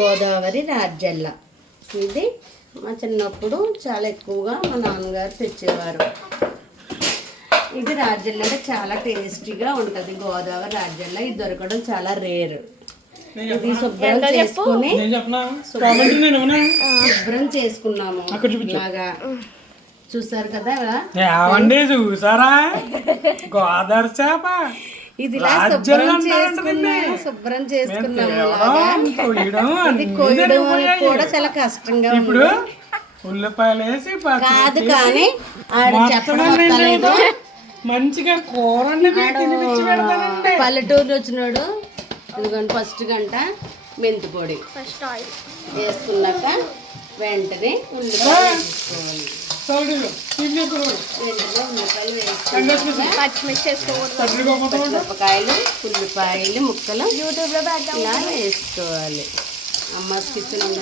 గోదావరి రాజ్జల్ల. ఇది మా చిన్నప్పుడు చాలా ఎక్కువగా మా నాన్నగారు తెచ్చేవారు. ఇది రాజ్జల్ల అంటే చాలా టేస్టీగా ఉంటుంది. గోదావరి రాజ్జల్ల ఇది దొరకడం చాలా రేర్. ఇది శుభ్రం చేసుకుని శుభ్రం చేసుకున్నాము. ఇలాగా చూసారు కదా, చూసారా గోదావరి చేప. ఇది శుభ్రం చేసుకున్నాము. కూడా చాలా కష్టంగా ఇప్పుడు ఉల్లిపాయలు వేసి కాదు, కానీ మంచిగా కూరని పల్లెటూరు వచ్చినాడు. ఇదిగోండి ఫస్ట్ గంట మెంతి పొడి వేసుకున్నాక వెంటనే ఉల్లిపాయలు వేసుకోవాలి. పచ్చిమిరపకాయలు ఉల్లిపాయలు ముక్కలు ఇలా వేసుకోవాలి. అమ్మాస్ కిచెన్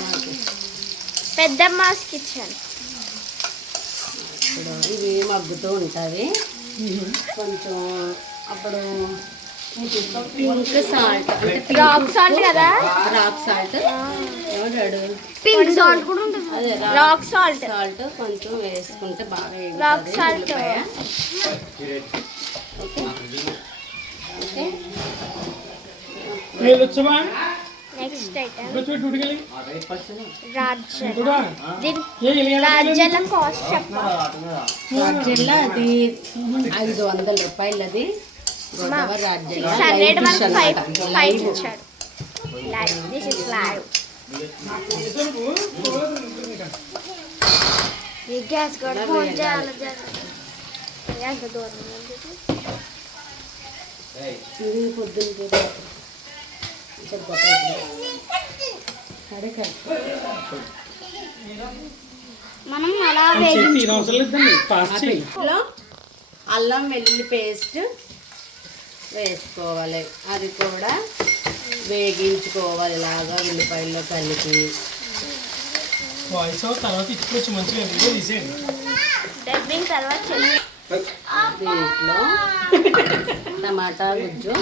పెద్దమ్మాస్ కిచెన్. ఇప్పుడు ఇవి మగ్గుతూ ఉంటుంది. కొంచెం అప్పుడు పింక్ సాల్ట్ అంటే రాక్ సాల్ట్ కదా, రాక్ సాల్ట్ ఎవడాడు పింక్ సాల్ట్ కూడా ఉంటుంది. అదే రాక్ సాల్ట్ కొంచెం వేసుకుంటే బాగా rock salt. Okay okay. Next item రాజ్జల్ల. రాజ్జల్ల కాస్ట్ చెప్పాలి. రాజ్జల్ల అది 500 రూపాయలు. అది గోదావరి రాజ్జల్ల లైవ్ ఇచ్చాడు. This is live. ఈ గ్యాస్ కూడా ఫోన్ చేయాలి. ఎంత దూరం పొద్దున్న మనం అలా అల్లం వెల్లుల్లి పేస్ట్ వేసుకోవాలి. అది కూడా వేగించుకోవాలి. ఇలాగా ఉల్లిపాయల్లో కలిపి దీంట్లో టమాటా గుజ్జు